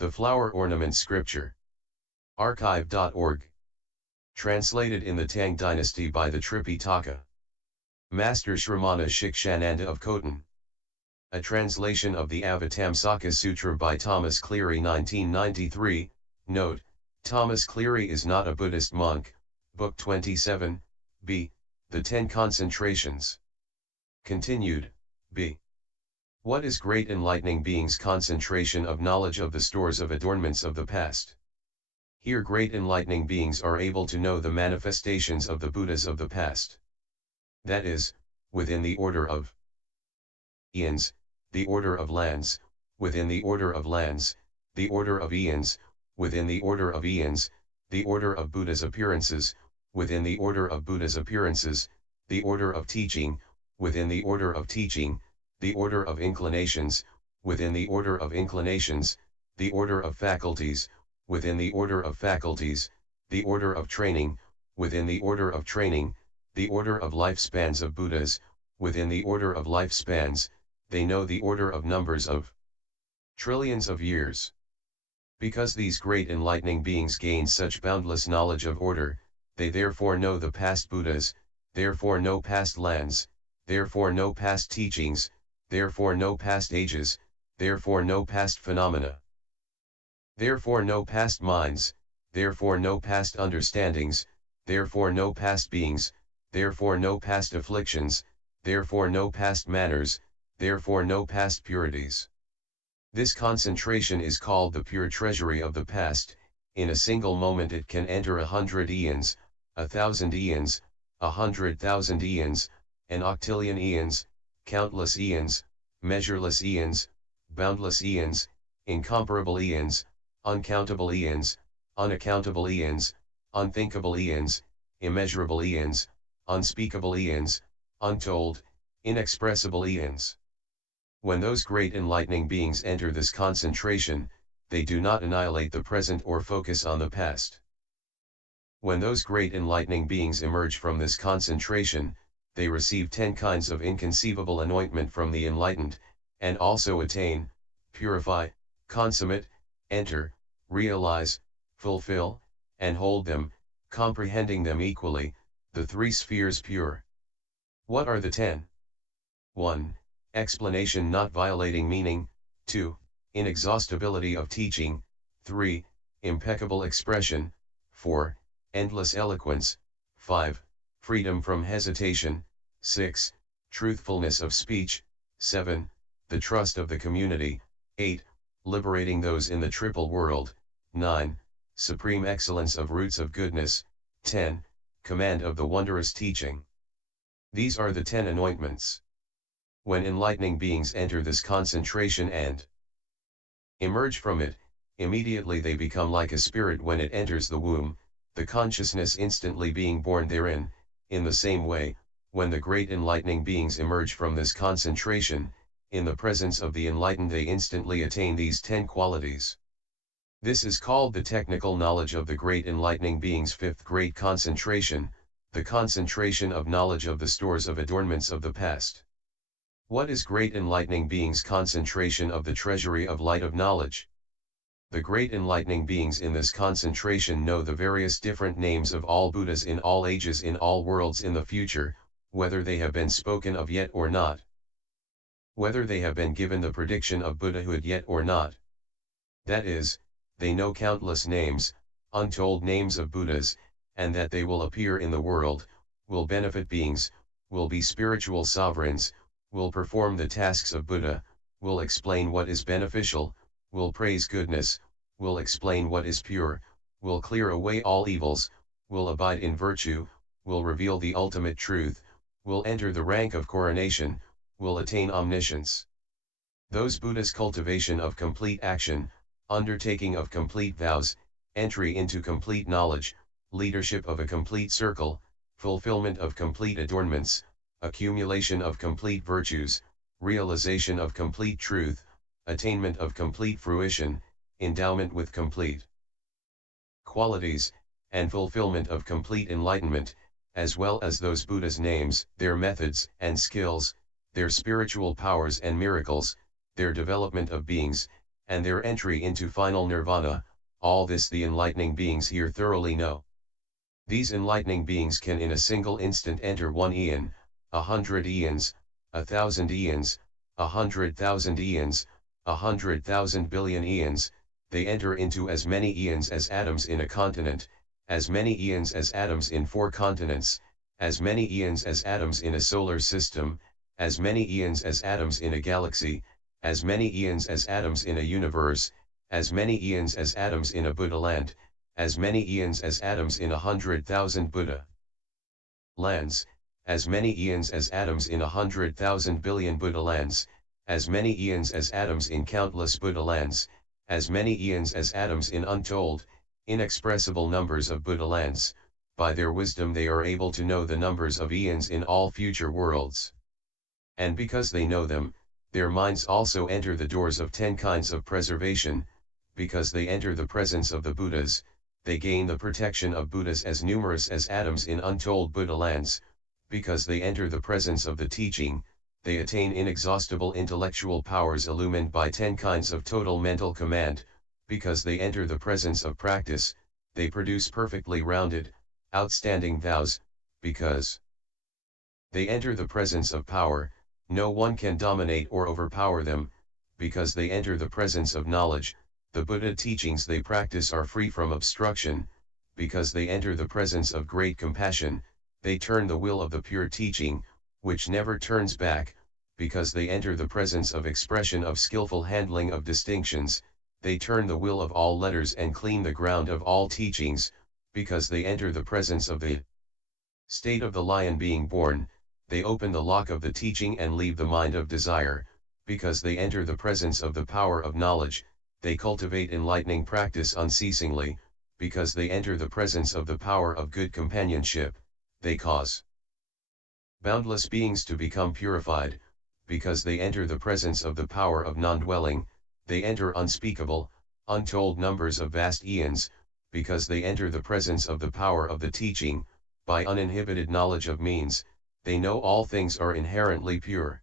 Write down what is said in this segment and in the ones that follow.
The Flower Ornament Scripture. Archive.org. Translated in the Tang Dynasty by the Tripitaka. Master Shramana Shikshananda of Khotan. A translation of the Avatamsaka-Sutra by Thomas Cleary 1993. Note, Thomas Cleary is not a Buddhist monk. Book 27, b. The 10 Concentrations. Continued, b. What is Great Enlightening Being's concentration of knowledge of the stores of adornments of the past? Here Great Enlightening Beings are able to know the manifestations of the Buddhas of the past. That is, within the order of eons, the order of lands, within the order of lands, the order of eons, within the order of eons, the order of Buddha's appearances, within the order of Buddha's appearances, the order of teaching, within the order of teaching, the order of inclinations, within the order of inclinations, the order of faculties, within the order of faculties, the order of training, within the order of training, the order of lifespans of Buddhas, within the order of lifespans, they know the order of numbers of trillions of years. Because these great enlightening beings gain such boundless knowledge of order, they therefore know the past Buddhas, therefore know past lands, therefore know past teachings, therefore know past ages, therefore know past phenomena. Therefore know past minds, therefore know past understandings, therefore know past beings, therefore know past afflictions, therefore know past manners, therefore know past purities. This concentration is called the pure treasury of the past. In a single moment it can enter 100 eons, 1,000 eons, 100,000 eons, an octillion eons, countless eons, measureless eons, boundless eons, incomparable eons, uncountable eons, unaccountable eons, unthinkable eons, immeasurable eons, unspeakable eons, untold, inexpressible eons. When those great enlightening beings enter this concentration, they do not annihilate the present or focus on the past. When those great enlightening beings emerge from this concentration, they receive 10 kinds of inconceivable anointment from the enlightened, and also attain, purify, consummate, enter, realize, fulfill, and hold them, comprehending them equally, the 3 spheres pure. What are the 10? 1. Explanation not violating meaning. 2. Inexhaustibility of teaching. 3. Impeccable expression. 4. Endless eloquence. 5. Freedom from hesitation. 6. Truthfulness of speech. 7. The trust of the community. 8. Liberating those in the triple world. 9. Supreme excellence of roots of goodness. 10. Command of the wondrous teaching. These are the 10 anointments. When enlightening beings enter this concentration and emerge from it, immediately they become like a spirit when it enters the womb, the consciousness instantly being born therein. In the same way, when the great enlightening beings emerge from this concentration, in the presence of the enlightened they instantly attain these 10 qualities. This is called the technical knowledge of the great enlightening beings' 5th great concentration, the concentration of knowledge of the stores of adornments of the past. What is great enlightening beings' concentration of the treasury of light of knowledge? The great enlightening beings in this concentration know the various different names of all Buddhas in all ages in all worlds in the future, whether they have been spoken of yet or not. Whether they have been given the prediction of Buddhahood yet or not. That is, they know countless names, untold names of Buddhas, and that they will appear in the world, will benefit beings, will be spiritual sovereigns, will perform the tasks of Buddha, will explain what is beneficial, will praise goodness, will explain what is pure, will clear away all evils, will abide in virtue, will reveal the ultimate truth, will enter the rank of coronation, will attain omniscience. Those Buddhas' cultivation of complete action, undertaking of complete vows, entry into complete knowledge, leadership of a complete circle, fulfillment of complete adornments, accumulation of complete virtues, realization of complete truth, attainment of complete fruition, endowment with complete qualities, and fulfillment of complete enlightenment, as well as those Buddhas' names, their methods and skills, their spiritual powers and miracles, their development of beings, and their entry into final nirvana, all this the enlightening beings here thoroughly know. These enlightening beings can in a single instant enter 1 eon, 100 eons, 1,000 eons, 100,000 eons, 100,000 billion eons. They enter into as many eons as atoms in a continent, as many eons as atoms in 4 continents, as many eons as atoms in a solar system, as many eons as atoms in a galaxy, as many eons as atoms in a universe, as many eons as atoms in a Buddha land, as many eons as atoms in 100,000 Buddha lands, as many eons as atoms in 100,000 billion Buddha lands, as many eons as atoms in countless Buddha lands, as many eons as atoms in untold, inexpressible numbers of Buddha lands. By their wisdom they are able to know the numbers of eons in all future worlds. And because they know them, their minds also enter the doors of 10 kinds of preservation. Because they enter the presence of the Buddhas, they gain the protection of Buddhas as numerous as atoms in untold Buddha lands. Because they enter the presence of the teaching, they attain inexhaustible intellectual powers illumined by 10 kinds of total mental command. Because they enter the presence of practice, they produce perfectly rounded, outstanding vows. Because they enter the presence of power, no one can dominate or overpower them. Because they enter the presence of knowledge, the Buddha teachings they practice are free from obstruction. Because they enter the presence of great compassion, they turn the will of the pure teaching, which never turns back. Because they enter the presence of expression of skillful handling of distinctions, they turn the will of all letters and clean the ground of all teachings. Because they enter the presence of the state of the lion being born, they open the lock of the teaching and leave the mind of desire. Because they enter the presence of the power of knowledge, they cultivate enlightening practice unceasingly. Because they enter the presence of the power of good companionship, they cause boundless beings to become purified. Because they enter the presence of the power of non-dwelling, they enter unspeakable, untold numbers of vast eons. Because they enter the presence of the power of the teaching, by uninhibited knowledge of means, they know all things are inherently pure.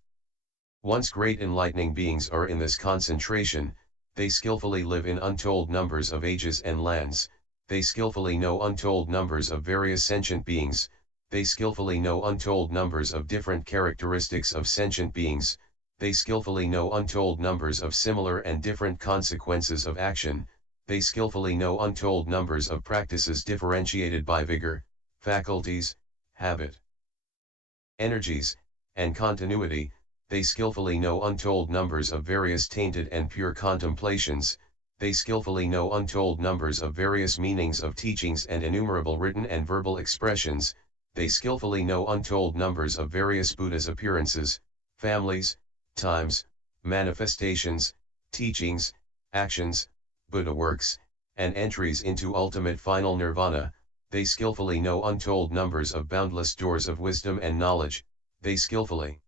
Once great enlightening beings are in this concentration, they skillfully live in untold numbers of ages and lands. They skillfully know untold numbers of various sentient beings. They skillfully know untold numbers of different characteristics of sentient beings. They skillfully know untold numbers of similar and different consequences of action. They skillfully know untold numbers of practices differentiated by vigor, faculties, habit, energies, and continuity. They skillfully know untold numbers of various tainted and pure contemplations. They skillfully know untold numbers of various meanings of teachings and innumerable written and verbal expressions. They skillfully know untold numbers of various Buddhas' appearances, families, times, manifestations, teachings, actions, Buddha works, and entries into ultimate final nirvana. They skillfully know untold numbers of boundless doors of wisdom and knowledge. They skillfully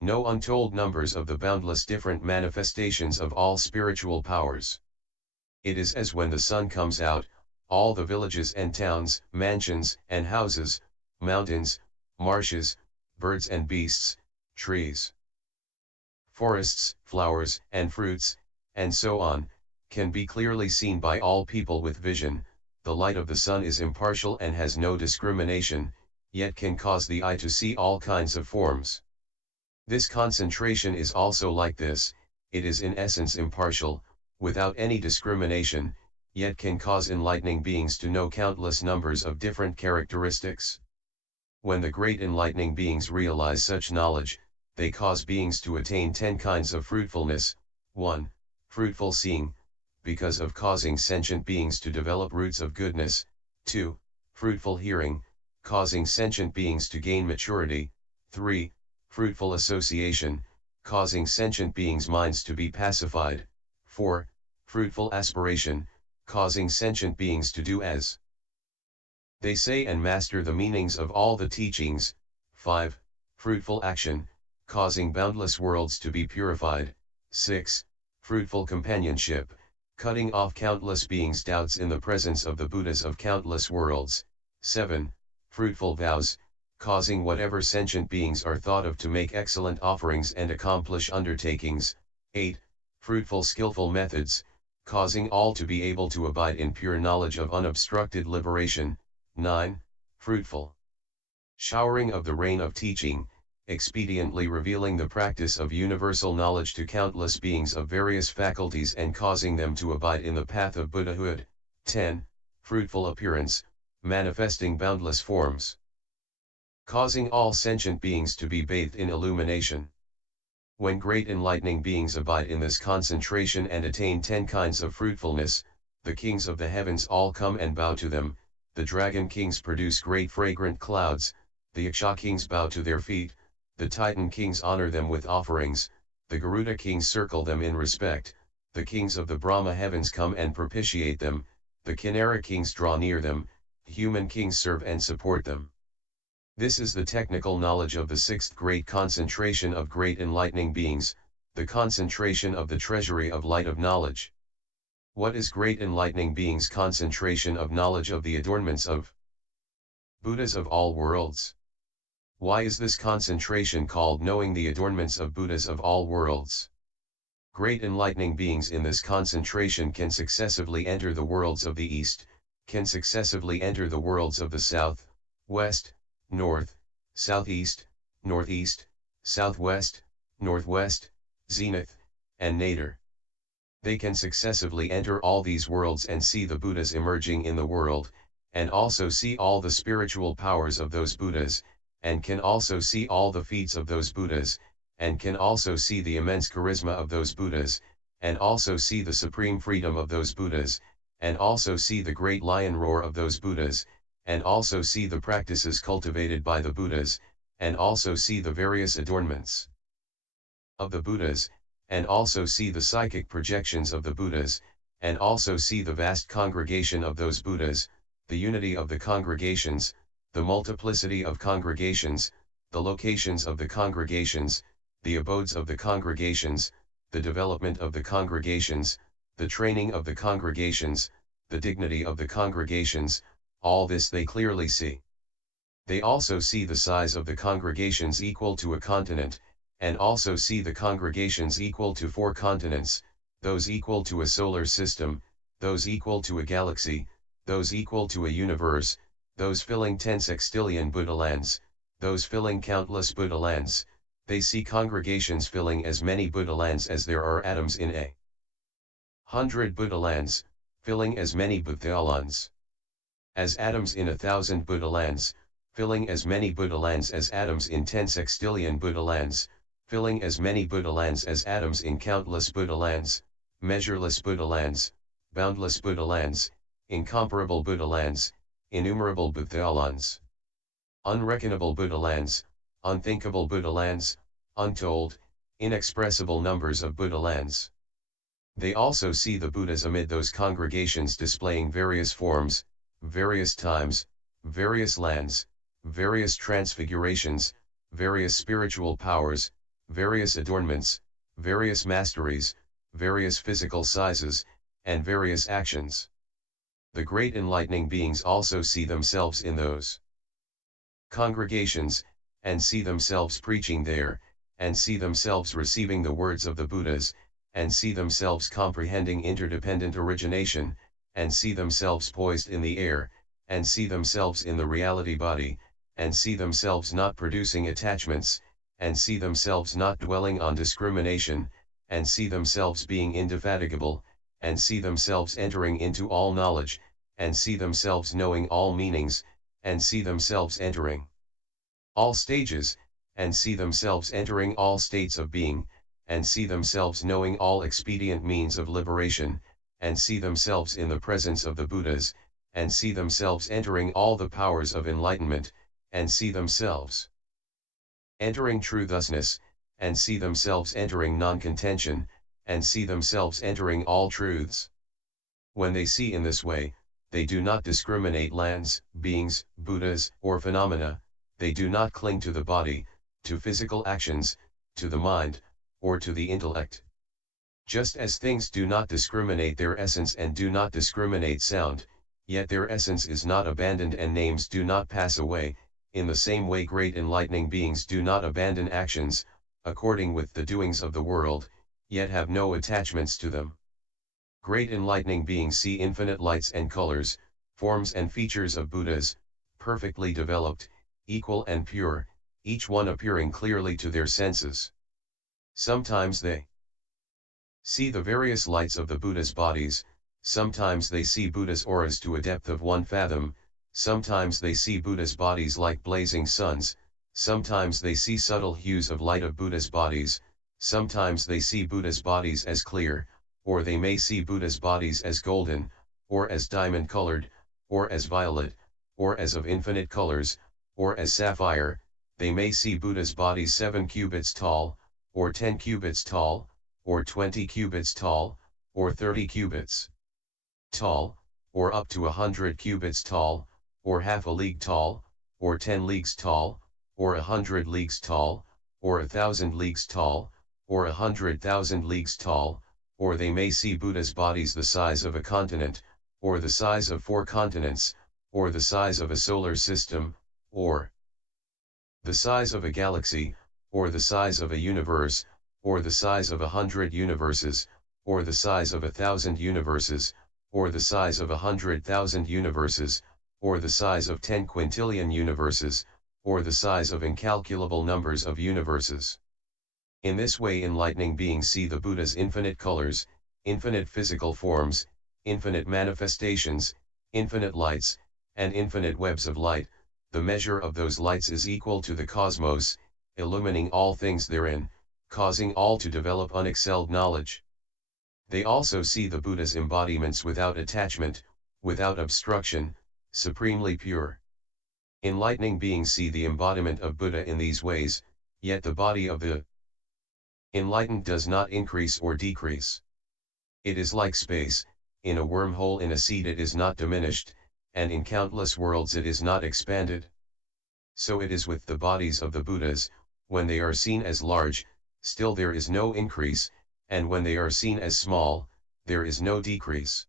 know untold numbers of the boundless different manifestations of all spiritual powers. It is as when the sun comes out, all the villages and towns, mansions and houses, mountains, marshes, birds and beasts, trees, forests, flowers and fruits, and so on, can be clearly seen by all people with vision. The light of the sun is impartial and has no discrimination, yet can cause the eye to see all kinds of forms. This concentration is also like this. It is in essence impartial, without any discrimination, yet can cause enlightening beings to know countless numbers of different characteristics. When the great enlightening beings realize such knowledge, they cause beings to attain 10 kinds of fruitfulness. 1. Fruitful seeing, because of causing sentient beings to develop roots of goodness. 2. Fruitful hearing, causing sentient beings to gain maturity. 3. Fruitful association, causing sentient beings' minds to be pacified. 4. Fruitful aspiration, causing sentient beings to do as they say and master the meanings of all the teachings. 5. Fruitful action, causing boundless worlds to be purified. 6. Fruitful companionship, cutting off countless beings' doubts in the presence of the Buddhas of countless worlds. 7. Fruitful vows, causing whatever sentient beings are thought of to make excellent offerings and accomplish undertakings. 8. fruitful skillful methods, causing all to be able to abide in pure knowledge of unobstructed liberation. 9. Fruitful showering of the rain of teaching, expediently revealing the practice of universal knowledge to countless beings of various faculties and causing them to abide in the path of Buddhahood. 10. Fruitful appearance, manifesting boundless forms, causing all sentient beings to be bathed in illumination. When great enlightening beings abide in this concentration and attain 10 kinds of fruitfulness, the kings of the heavens all come and bow to them, the dragon kings produce great fragrant clouds, the Yaksha kings bow to their feet, the Titan kings honor them with offerings, the Garuda kings circle them in respect, the kings of the Brahma heavens come and propitiate them, the Kinnara kings draw near them, human kings serve and support them. This is the technical knowledge of the sixth great concentration of great enlightening beings, the concentration of the treasury of light of knowledge. What is great enlightening beings' concentration of knowledge of the adornments of Buddhas of all worlds? Why is this concentration called knowing the adornments of Buddhas of all worlds? Great enlightening beings in this concentration can successively enter the worlds of the East, can successively enter the worlds of the South, West, North, Southeast, Northeast, Southwest, Northwest, Zenith, and Nadir. They can successively enter all these worlds and see the Buddhas emerging in the world, and also see all the spiritual powers of those Buddhas, and can also see all the feats of those Buddhas, and can also see the immense charisma of those Buddhas, and also see the supreme freedom of those Buddhas, and also see the great lion roar of those Buddhas, and also see the practices cultivated by the Buddhas, and also see the various adornments of the Buddhas, and also see the psychic projections of the Buddhas, and also see the vast congregation of those Buddhas, the unity of the congregations, the multiplicity of congregations, the locations of the congregations, the abodes of the congregations, the development of the congregations, the training of the congregations, the dignity of the congregations, all this they clearly see. They also see the size of the congregations equal to a continent, and also see the congregations equal to 4 continents, those equal to a solar system, those equal to a galaxy, those equal to a universe, those filling 10 sextillion Buddhalands, those filling countless Buddhalands. They see congregations filling as many Buddhalands as there are atoms in 100 Buddhalands, filling as many Buddhalands as atoms in 1,000 Buddhalands, filling as many Buddhalands as atoms in 10 sextillion Buddhalands, filling as many Buddhalands as atoms in countless Buddhalands, measureless Buddhalands, boundless Buddhalands, incomparable Buddhalands, innumerable Buddhalands, unreckonable Buddhalands, unthinkable Buddhalands, untold, inexpressible numbers of Buddhalands. They also see the Buddhas amid those congregations displaying various forms, various times, various lands, various transfigurations, various spiritual powers, various adornments, various masteries, various physical sizes, and various actions. The great enlightening beings also see themselves in those congregations, and see themselves preaching there, and see themselves receiving the words of the Buddhas, and see themselves comprehending interdependent origination, and see themselves poised in the air, and see themselves in the reality body, and see themselves not producing attachments, and see themselves not dwelling on discrimination, and see themselves being indefatigable, and see themselves entering into all knowledge, and see themselves knowing all meanings, and see themselves entering all stages, and see themselves entering all states of being, and see themselves knowing all expedient means of liberation, and see themselves in the presence of the Buddhas, and see themselves entering all the powers of enlightenment, and see themselves entering true thusness, and see themselves entering non-contention, and see themselves entering all truths. When they see in this way, they do not discriminate lands, beings, Buddhas, or phenomena. They do not cling to the body, to physical actions, to the mind, or to the intellect. Just as things do not discriminate their essence and do not discriminate sound, yet their essence is not abandoned and names do not pass away, in the same way great enlightening beings do not abandon actions, according with the doings of the world, yet have no attachments to them. Great enlightening beings see infinite lights and colors, forms and features of Buddhas, perfectly developed, equal and pure, each one appearing clearly to their senses. Sometimes they see the various lights of the Buddha's bodies, sometimes they see Buddha's auras to a depth of 1 fathom, sometimes they see Buddha's bodies like blazing suns, sometimes they see subtle hues of light of Buddha's bodies, sometimes they see Buddha's bodies as clear, or they may see Buddha's bodies as golden, or as diamond-colored, or as violet, or as of infinite colors, or as sapphire. They may see Buddha's bodies 7 cubits tall, or 10 cubits tall, or 20 cubits tall, or 30 cubits tall, or up to 100 cubits tall, or half a league tall, or 10 leagues tall, or 100 leagues tall, or 1,000 leagues tall, or 100,000 leagues tall, or they may see Buddha's bodies the size of a continent, or the size of 4 continents, or the size of a solar system, or the size of a galaxy, or the size of a universe, or the size of 100 universes, or the size of 1,000 universes, or the size of 100,000 universes, or the size of 10 quintillion universes, or the size of incalculable numbers of universes. In this way enlightening beings see the Buddha's infinite colors, infinite physical forms, infinite manifestations, infinite lights, and infinite webs of light. The measure of those lights is equal to the cosmos, illumining all things therein, causing all to develop unexcelled knowledge. They also see the Buddha's embodiments without attachment, without obstruction, supremely pure. Enlightening beings see the embodiment of Buddha in these ways, yet the body of the enlightened does not increase or decrease. It is like space, in a wormhole in a seed it is not diminished, and in countless worlds it is not expanded. So it is with the bodies of the Buddhas, when they are seen as large, still there is no increase, and when they are seen as small, there is no decrease.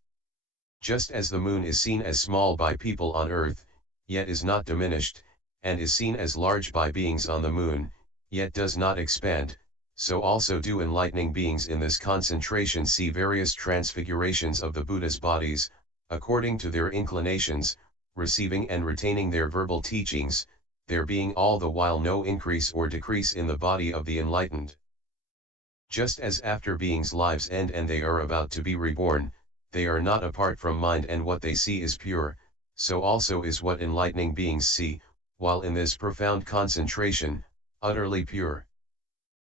Just as the moon is seen as small by people on earth, yet is not diminished, and is seen as large by beings on the moon, yet does not expand, so also do enlightening beings in this concentration see various transfigurations of the Buddha's bodies, according to their inclinations, receiving and retaining their verbal teachings, there being all the while no increase or decrease in the body of the enlightened. Just as after beings' lives end and they are about to be reborn, they are not apart from mind and what they see is pure, so also is what enlightening beings see, while in this profound concentration, utterly pure.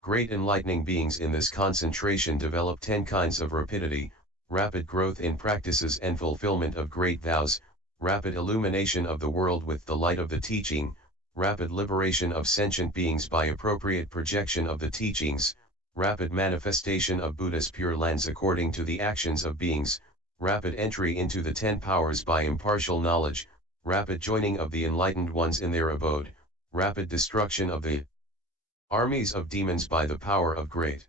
Great enlightening beings in this concentration develop 10 kinds of rapidity, rapid growth in practices and fulfillment of great vows, rapid illumination of the world with the light of the teaching, rapid liberation of sentient beings by appropriate projection of the teachings, rapid manifestation of Buddha's pure lands according to the actions of beings, rapid entry into the 10 powers by impartial knowledge, rapid joining of the enlightened ones in their abode, rapid destruction of the armies of demons by the power of great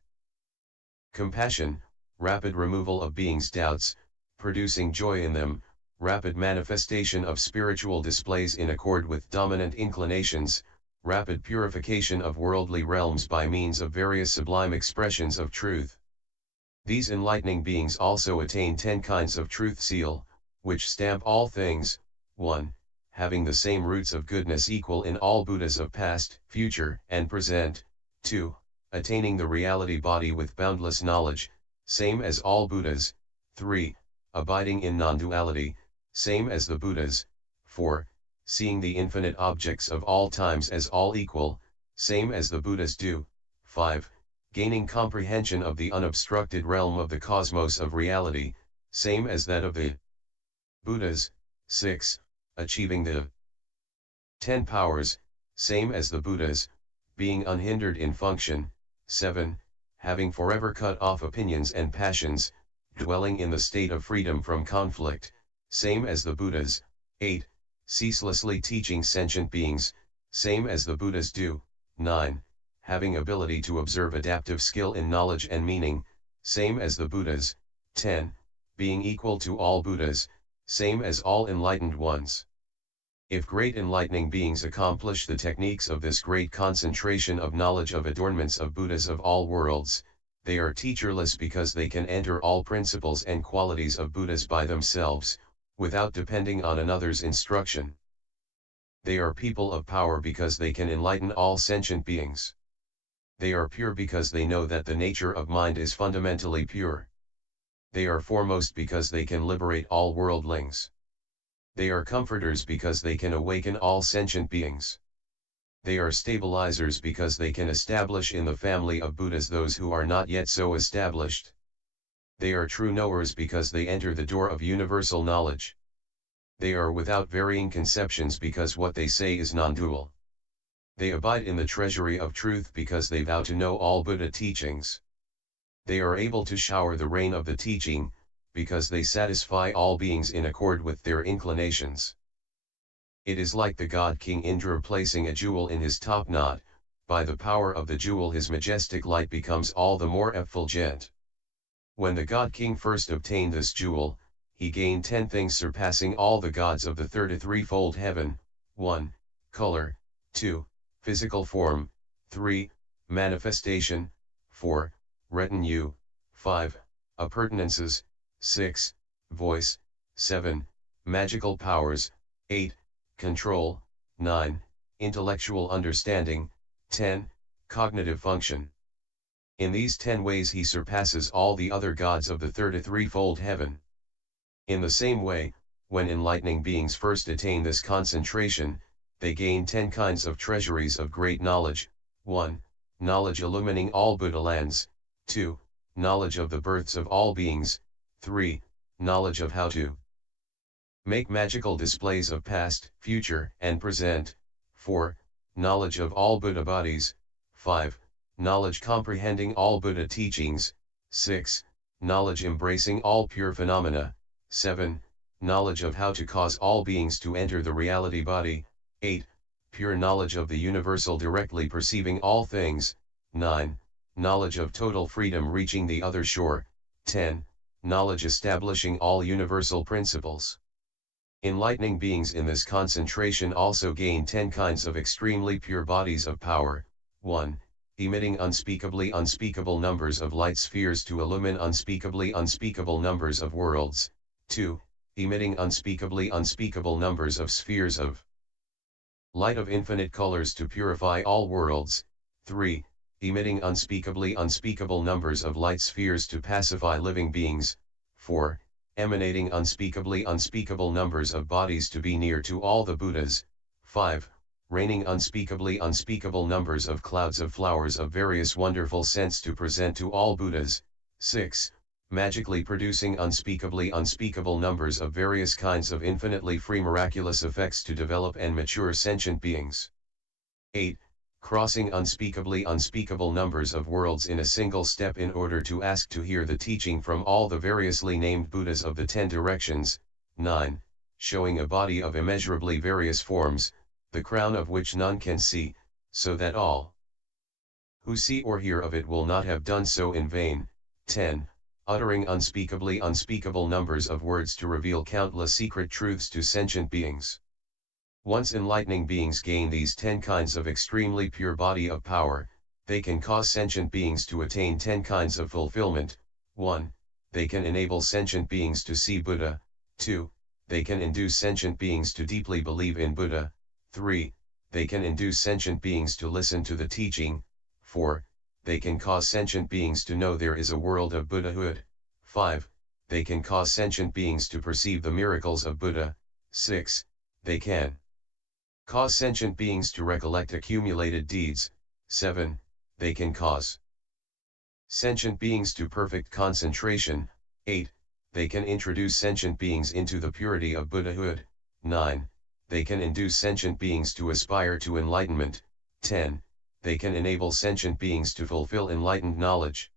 compassion, rapid removal of beings' doubts, producing joy in them, rapid manifestation of spiritual displays in accord with dominant inclinations, rapid purification of worldly realms by means of various sublime expressions of truth. These enlightening beings also attain 10 kinds of truth seal, which stamp all things, 1. Having the same roots of goodness equal in all Buddhas of past, future, and present, 2. Attaining the reality body with boundless knowledge, same as all Buddhas, 3. Abiding in non-duality, same as the Buddhas, 4. Seeing the infinite objects of all times as all equal, same as the Buddhas do, 5. Gaining comprehension of the unobstructed realm of the cosmos of reality, same as that of the Buddhas, 6. Achieving the 10 powers, same as the Buddhas, being unhindered in function, 7. Having forever cut off opinions and passions, dwelling in the state of freedom from conflict, same as the Buddhas, 8. Ceaselessly teaching sentient beings, same as the Buddhas do, 9. Having ability to observe adaptive skill in knowledge and meaning, same as the Buddhas, 10. Being equal to all Buddhas, same as all enlightened ones. If great enlightening beings accomplish the techniques of this great concentration of knowledge of adornments of Buddhas of all worlds, They are teacherless because they can enter all principles and qualities of Buddhas by themselves, without depending on another's instruction. They are people of power because they can enlighten all sentient beings. They are pure because they know that the nature of mind is fundamentally pure. They are foremost because they can liberate all worldlings. They are comforters because they can awaken all sentient beings. They are stabilizers because they can establish in the family of Buddhas those who are not yet so established. They are true knowers because they enter the door of universal knowledge. They are without varying conceptions because what they say is non-dual. They abide in the treasury of truth because they vow to know all Buddha teachings. They are able to shower the rain of the teaching, because they satisfy all beings in accord with their inclinations. It is like the god King Indra placing a jewel in his top knot. By the power of the jewel his majestic light becomes all the more effulgent. When the god King first obtained this jewel, he gained 10 things surpassing all the gods of the 33-fold heaven: 1. Color, 2. Physical form, 3. Manifestation, 4. Retinue, 5. Appurtenances, 6. Voice, 7. Magical powers, 8. Control, 9. Intellectual understanding, 10. Cognitive function. In these 10 ways he surpasses all the other gods of the 33-fold heaven. In the same way, when enlightening beings first attain this concentration, they gain 10 kinds of treasuries of great knowledge: 1. Knowledge illumining all Buddha lands, 2. Knowledge of the births of all beings, 3. Knowledge of how to make magical displays of past, future, and present, 4. Knowledge of all Buddha bodies, 5. Knowledge comprehending all Buddha teachings, 6. Knowledge embracing all pure phenomena, 7. Knowledge of how to cause all beings to enter the reality body, 8. Pure knowledge of the universal directly perceiving all things, 9. Knowledge of total freedom reaching the other shore, 10. Knowledge establishing all universal principles. Enlightening beings in this concentration also gain 10 kinds of extremely pure bodies of power: 1. Emitting unspeakably unspeakable numbers of light spheres to illumine unspeakably unspeakable numbers of worlds, 2. Emitting unspeakably unspeakable numbers of spheres of light of infinite colors to purify all worlds, 3. Emitting unspeakably unspeakable numbers of light spheres to pacify living beings, 4. Emanating unspeakably unspeakable numbers of bodies to be near to all the Buddhas, 5. Raining unspeakably unspeakable numbers of clouds of flowers of various wonderful scents to present to all Buddhas, 6. Magically producing unspeakably unspeakable numbers of various kinds of infinitely free miraculous effects to develop and mature sentient beings, 8. Crossing unspeakably unspeakable numbers of worlds in a single step in order to ask to hear the teaching from all the variously named Buddhas of the 10 directions, 9. Showing a body of immeasurably various forms, the crown of which none can see, so that all who see or hear of it will not have done so in vain, 10. Uttering unspeakably unspeakable numbers of words to reveal countless secret truths to sentient beings. Once enlightening beings gain these 10 kinds of extremely pure body of power, they can cause sentient beings to attain 10 kinds of fulfillment: 1. They can enable sentient beings to see Buddha, 2. They can induce sentient beings to deeply believe in Buddha, 3. They can induce sentient beings to listen to the teaching, 4. They can cause sentient beings to know there is a world of Buddhahood, 5. They can cause sentient beings to perceive the miracles of Buddha, 6. They can cause sentient beings to recollect accumulated deeds, 7. They can cause sentient beings to perfect concentration, 8. They can introduce sentient beings into the purity of Buddhahood, 9. They can induce sentient beings to aspire to enlightenment, 10. They can enable sentient beings to fulfill enlightened knowledge.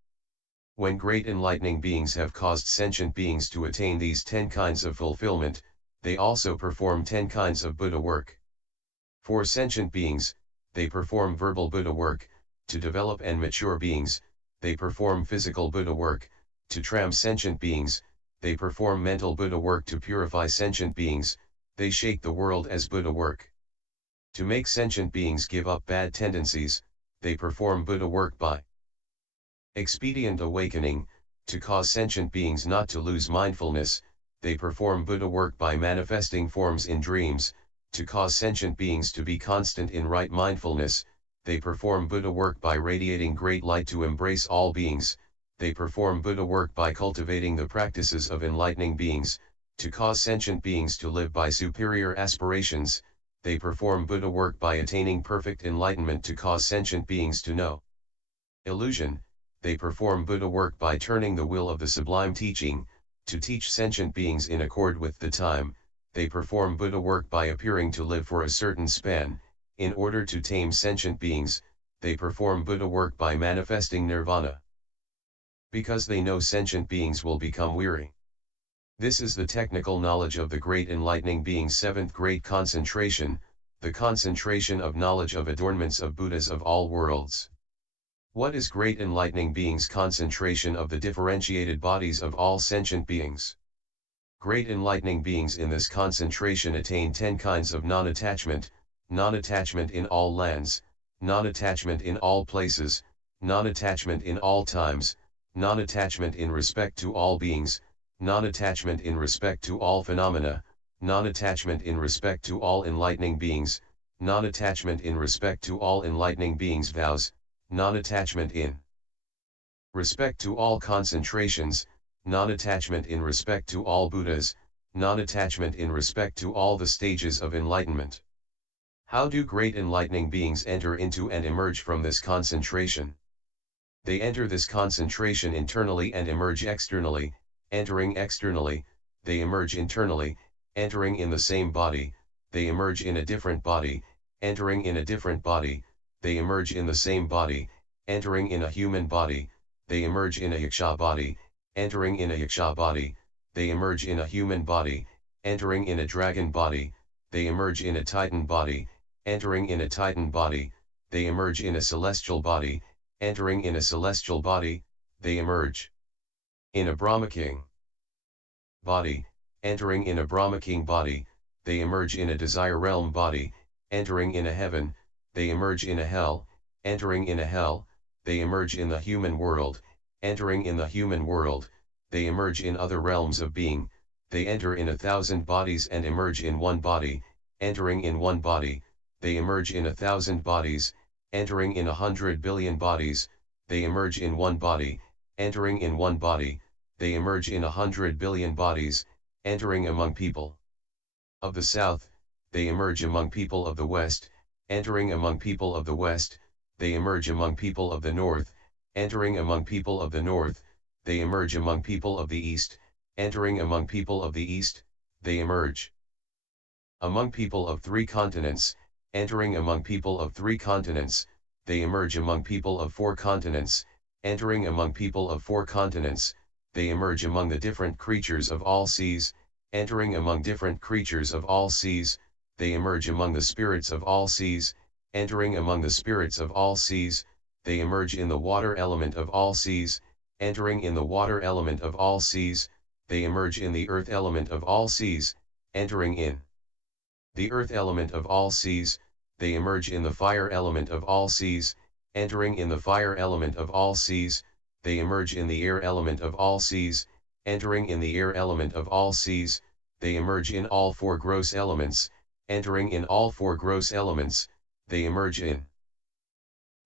When great enlightening beings have caused sentient beings to attain these 10 kinds of fulfillment, they also perform 10 kinds of Buddha work. For sentient beings, they perform verbal Buddha work. To develop and mature beings, they perform physical Buddha work. To tram sentient beings, they perform mental Buddha work. To purify sentient beings, they shake the world as Buddha work. To make sentient beings give up bad tendencies, they perform Buddha work by Expedient awakening, to cause sentient beings not to lose mindfulness, they perform Buddha work by manifesting forms in dreams. To cause sentient beings to be constant in right mindfulness, they perform Buddha work by radiating great light to embrace all beings. They perform Buddha work by cultivating the practices of enlightening beings. To cause sentient beings to live by superior aspirations, they perform Buddha work by attaining perfect enlightenment. To cause sentient beings to know illusion, they perform Buddha work by turning the will of the sublime teaching. To teach sentient beings in accord with the time, they perform Buddha work by appearing to live for a certain span. In order to tame sentient beings, they perform Buddha work by manifesting nirvana. Because they know sentient beings will become weary. This is the technical knowledge of the great enlightening being's seventh great concentration, the concentration of knowledge of adornments of Buddhas of all worlds. What is great enlightening being's concentration of the differentiated bodies of all sentient beings? Great enlightening beings in this concentration attain 10 kinds of non-attachment: non-attachment in all lands, non-attachment in all places, non-attachment in all times, non-attachment in respect to all beings, non-attachment in respect to all phenomena, non-attachment in respect to all enlightening beings, non-attachment in respect to all enlightening beings' vows, non-attachment in respect to all concentrations, non-attachment in respect to all Buddhas, non-attachment in respect to all the stages of enlightenment. How do great enlightening beings enter into and emerge from this concentration? They enter this concentration internally and emerge externally. Entering externally, they emerge internally. Entering in the same body, they emerge in a different body. Entering in a different body, they emerge in the same body. Entering in a human body, they emerge in a yaksha body. Entering in a yaksha body, they emerge in a human body. Entering in a dragon body, they emerge in a titan body. Entering in a titan body, they emerge in a celestial body. Entering in a celestial body, they emerge in a Brahma King body. Entering in a Brahma King body, they emerge in a desire realm body. Entering in a heaven, they emerge in a hell. Entering in a hell, they emerge in the human world. Entering in the human world, they emerge in other realms of being. They enter in 1,000 bodies and emerge in one body. Entering in one body, they emerge in 1,000 bodies. Entering in 100 billion bodies, they emerge in one body. Entering in one body, they emerge in 100 billion bodies. Entering among people of the south, they emerge among people of the west. Entering among people of the west, they emerge among people of the north. Entering among people of the north, they emerge among people of the east. Entering among people of the east, they emerge among people of 3 continents. Entering among people of 3 continents, they emerge among people of 4 continents. Entering among people of 4 continents, they emerge among the different creatures of all seas. Entering among different creatures of all seas, they emerge among the spirits of all seas. Entering among the spirits of all seas, they emerge in the water element of all seas. Entering in the water element of all seas, they emerge in the earth element of all seas. Entering in the earth element of all seas, they emerge in the fire element of all seas. Entering in the fire element of all seas, they emerge in the air element of all seas. Entering in the air element of all seas, they emerge in all 4 gross elements. Entering in all 4 gross elements, they emerge in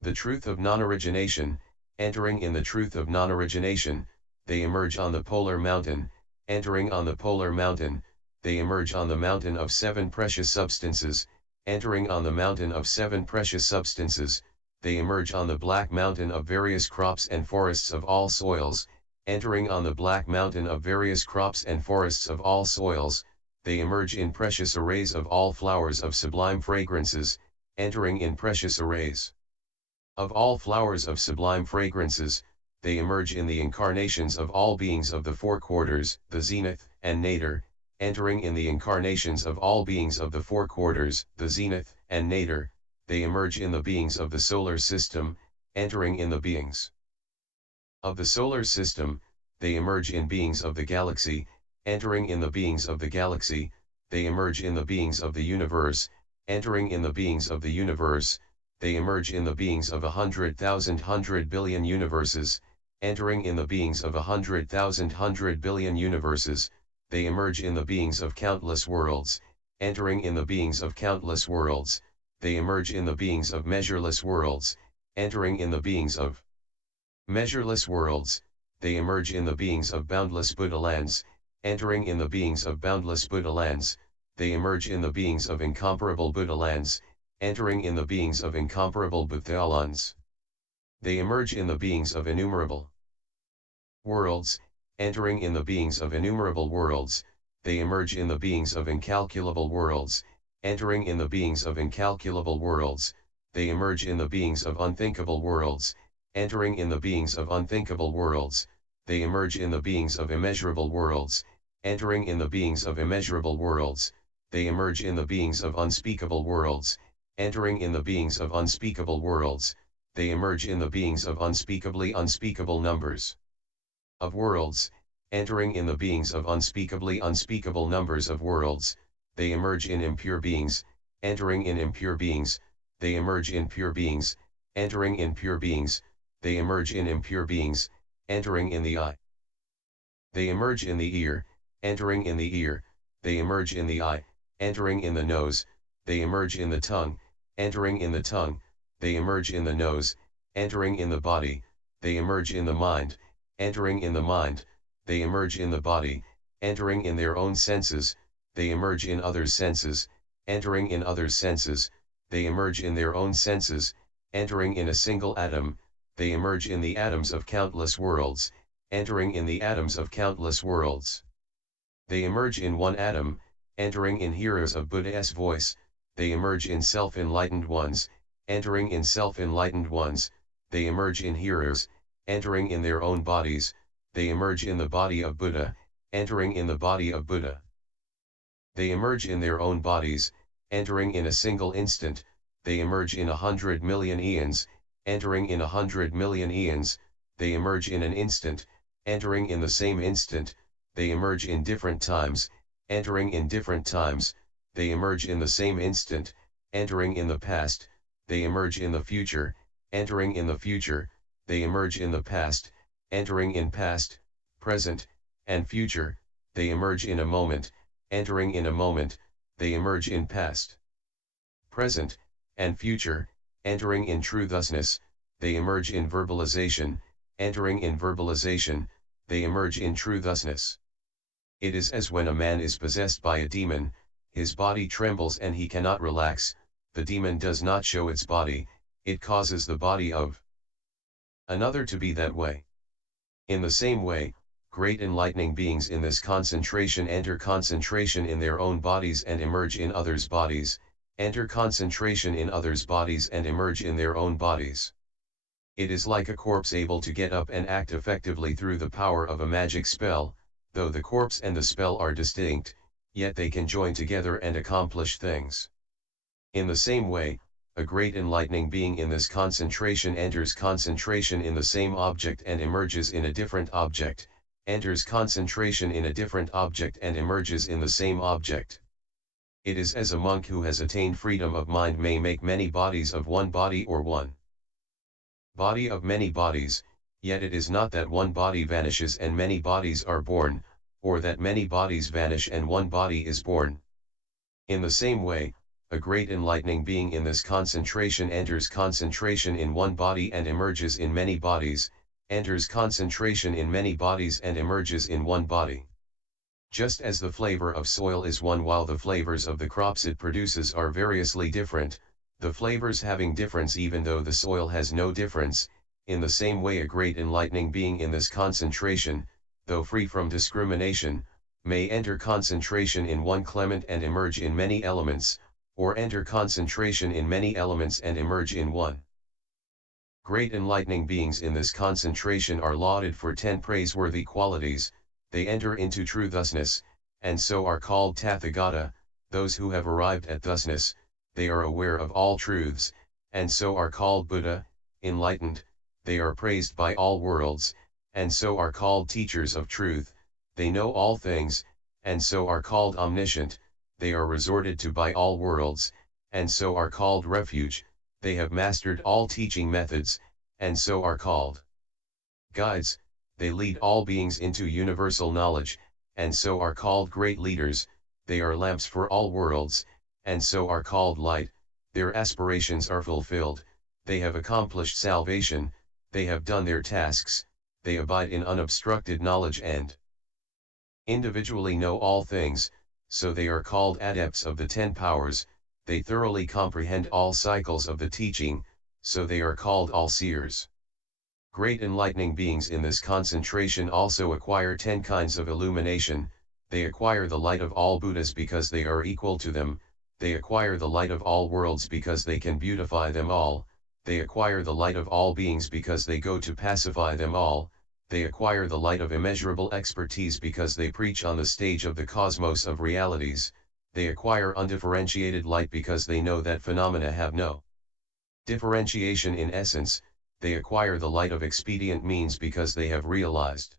the truth of non-origination. Entering in the truth of non-origination, they emerge on the polar mountain. Entering on the polar mountain, they emerge on the mountain of 7 precious substances. Entering on the mountain of 7 precious substances, they emerge on the black mountain of various crops and forests of all soils. Entering on the black mountain of various crops and forests of all soils, they emerge in precious arrays of all flowers of sublime fragrances. Entering in precious arrays of all flowers of sublime fragrances, they emerge in the incarnations of all beings of the 4 quarters, the zenith and nadir. Entering in the incarnations of all beings of the 4 quarters, the zenith and nadir, they emerge in the beings of the solar system. Entering in the beings of the solar system, they emerge in beings of the galaxy. Entering in the beings of the galaxy, they emerge in the beings of the universe. Entering in the beings of the universe, they emerge in the beings of 100,000 100 billion universes. entering in the beings of 100,000 100 billion universes, they emerge in the beings of countless worlds, entering in the beings of countless worlds, they emerge in the beings of measureless worlds, entering in the beings of measureless worlds, they emerge in the beings of boundless Buddha lands, entering in the beings of boundless Buddha lands, they emerge in the beings of incomparable Buddha lands, entering in the beings of incomparable Buddha lands. They emerge in the beings of innumerable worlds, entering in the beings of innumerable worlds, they emerge in the beings of incalculable worlds, entering in the beings of incalculable worlds, they emerge in the beings of unthinkable worlds, entering in the beings of unthinkable worlds, they emerge in the beings of immeasurable worlds, entering in the beings of immeasurable worlds, they emerge in the beings of unspeakable worlds, entering in the beings of unspeakable worlds, they emerge in the beings of unspeakably unspeakable numbers of worlds, entering in the beings of unspeakably unspeakable numbers of worlds, they emerge in impure beings, entering in impure beings, they emerge in pure beings, entering in pure beings, they emerge in impure beings, entering in the eye. They emerge in the ear, entering in the ear, they emerge in the eye, entering in the nose, they emerge in the tongue, entering in the tongue, they emerge in the nose, entering in the body, they emerge in the mind, entering in the mind, they emerge in the body, entering in their own senses, they emerge in others' senses, entering in others' senses, they emerge in their own senses, entering in a single atom, they emerge in the atoms of countless worlds, entering in the atoms of countless worlds. They emerge in one atom, entering in hearers of Buddha's voice, they emerge in self-enlightened ones, entering in self-enlightened ones, they emerge in hearers, entering in their own bodies, they emerge in the body of Buddha, entering in the body of Buddha. They emerge in their own bodies, entering in a single instant, they emerge in 100 million eons, entering in 100 million eons, they emerge in an instant, entering in the same instant, they emerge in different times, entering in different times, they emerge in the same instant, entering in the past, they emerge in the future, entering in the future, they emerge in the past, entering in past, present, and future, they emerge in a moment, entering in a moment, they emerge in past, present, and future, entering in true thusness, they emerge in verbalization, entering in verbalization, they emerge in true thusness. It is as when a man is possessed by a demon, his body trembles and he cannot relax, the demon does not show its body, it causes the body of another to be that way. In the same way, great enlightening beings in this concentration enter concentration in their own bodies and emerge in others' bodies, enter concentration in others' bodies and emerge in their own bodies. It is like a corpse able to get up and act effectively through the power of a magic spell, though the corpse and the spell are distinct, yet they can join together and accomplish things. In the same way, a great enlightening being in this concentration enters concentration in the same object and emerges in a different object, enters concentration in a different object and emerges in the same object. It is as a monk who has attained freedom of mind may make many bodies of one body or one body of many bodies, yet it is not that one body vanishes and many bodies are born, or that many bodies vanish and one body is born. In the same way, a great enlightening being in this concentration enters concentration in one body and emerges in many bodies, enters concentration in many bodies and emerges in one body. Just as the flavor of soil is one while the flavors of the crops it produces are variously different, the flavors having difference even though the soil has no difference, in the same way a great enlightening being in this concentration, though free from discrimination, may enter concentration in one clement and emerge in many elements, or enter concentration in many elements and emerge in one. Great enlightening beings in this concentration are lauded for 10 praiseworthy qualities, they enter into true thusness, and so are called Tathagata, those who have arrived at thusness, they are aware of all truths, and so are called Buddha, enlightened, they are praised by all worlds, and so are called teachers of truth, they know all things, and so are called omniscient, they are resorted to by all worlds, and so are called refuge, they have mastered all teaching methods, and so are called guides, they lead all beings into universal knowledge, and so are called great leaders, they are lamps for all worlds, and so are called light, their aspirations are fulfilled, they have accomplished salvation, they have done their tasks, they abide in unobstructed knowledge and individually know all things, so they are called adepts of the 10 powers, they thoroughly comprehend all cycles of the teaching, so they are called all-seers. Great enlightening beings in this concentration also acquire 10 kinds of illumination, they acquire the light of all Buddhas because they are equal to them, they acquire the light of all worlds because they can beautify them all, they acquire the light of all beings because they go to pacify them all, they acquire the light of immeasurable expertise because they preach on the stage of the cosmos of realities, they acquire undifferentiated light because they know that phenomena have no differentiation in essence, they acquire the light of expedient means because they have realized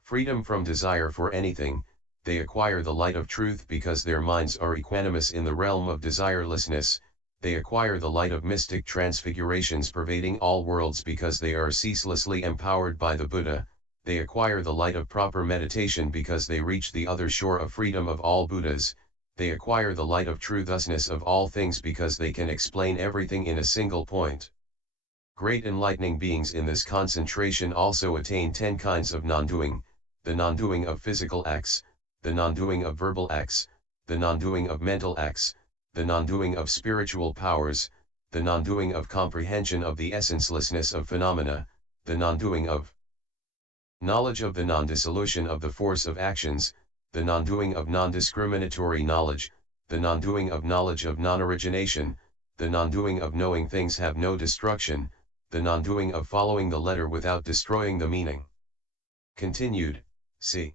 freedom from desire for anything, they acquire the light of truth because their minds are equanimous in the realm of desirelessness, they acquire the light of mystic transfigurations pervading all worlds because they are ceaselessly empowered by the Buddha, they acquire the light of proper meditation because they reach the other shore of freedom of all Buddhas, they acquire the light of true thusness of all things because they can explain everything in a single point. Great enlightening beings in this concentration also attain 10 kinds of non-doing, the non-doing of physical acts, the non-doing of verbal acts, the non-doing of mental acts, the non-doing of spiritual powers, the non-doing of comprehension of the essencelessness of phenomena, the non-doing of knowledge of the non-dissolution of the force of actions, the non-doing of non-discriminatory knowledge, the non-doing of knowledge of non-origination, the non-doing of knowing things have no destruction, the non-doing of following the letter without destroying the meaning. Continued, c.